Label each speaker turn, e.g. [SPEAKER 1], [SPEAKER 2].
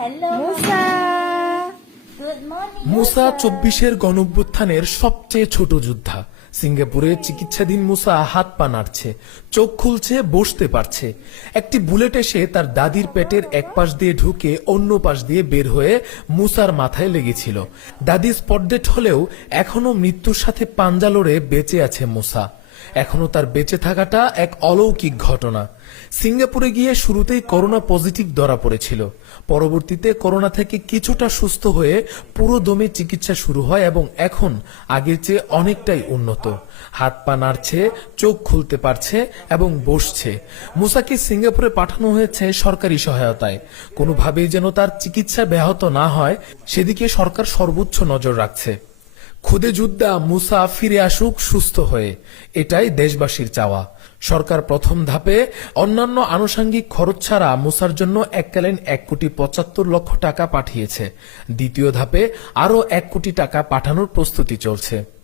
[SPEAKER 1] Hello
[SPEAKER 2] মুসা
[SPEAKER 3] মুসা চব্বিশের গণঅভ্যুত্থানের সবচেয়ে ছোট যোদ্ধা। সিঙ্গাপুরে চিকিৎসাধীন মুসা হাত পা নাড়ছে চোখ খুলছে বসতে পারছে। একটি বুলেট এসে তার দাদির পেটের এক পাশ দিয়ে ঢুকে অন্য পাশ দিয়ে বের হয়ে মুসার মাথায় লেগেছিল। দাদি স্পটডেট হলেও এখনও মৃত্যুর সাথে পাঞ্জা লড়ে বেঁচে আছে মুসা। এখনও তার বেঁচে থাকাটা এক অলৌকিক ঘটনা। সিঙ্গাপুরে গিয়ে শুরুতেই করোনা পজিটিভ ধরা পড়েছিল। পরবর্তীতে করোনা থেকে কিছুটা সুস্থ হয়ে পুরো দমে চিকিৎসা শুরু হয় এবং এখন আগের চেয়ে অনেকটাই উন্নত। হাত পা নাড়ছে, চোখ খুলতে পারছে এবং বসছে। মুসাকে সিঙ্গাপুরে পাঠানো হয়েছে সরকারি সহায়তায়। কোনোভাবেই যেন তার চিকিৎসা ব্যাহত না হয়, সেদিকে সরকার সর্বোচ্চ নজর রাখছে। খুদে যোদ্ধা মুসা ফিরে আসুক সুস্থ হয়ে। এটাই দেশবাসীর চাওয়া। সরকার প্রথম ধাপে অন্যান্য আনুষঙ্গিক খরচ ছাড়া মুসার জন্য এককালীন এক কোটি পঁচাত্তর লক্ষ টাকা পাঠিয়েছে। দ্বিতীয় ধাপে আরও এক কোটি টাকা পাঠানোর প্রস্তুতি চলছে।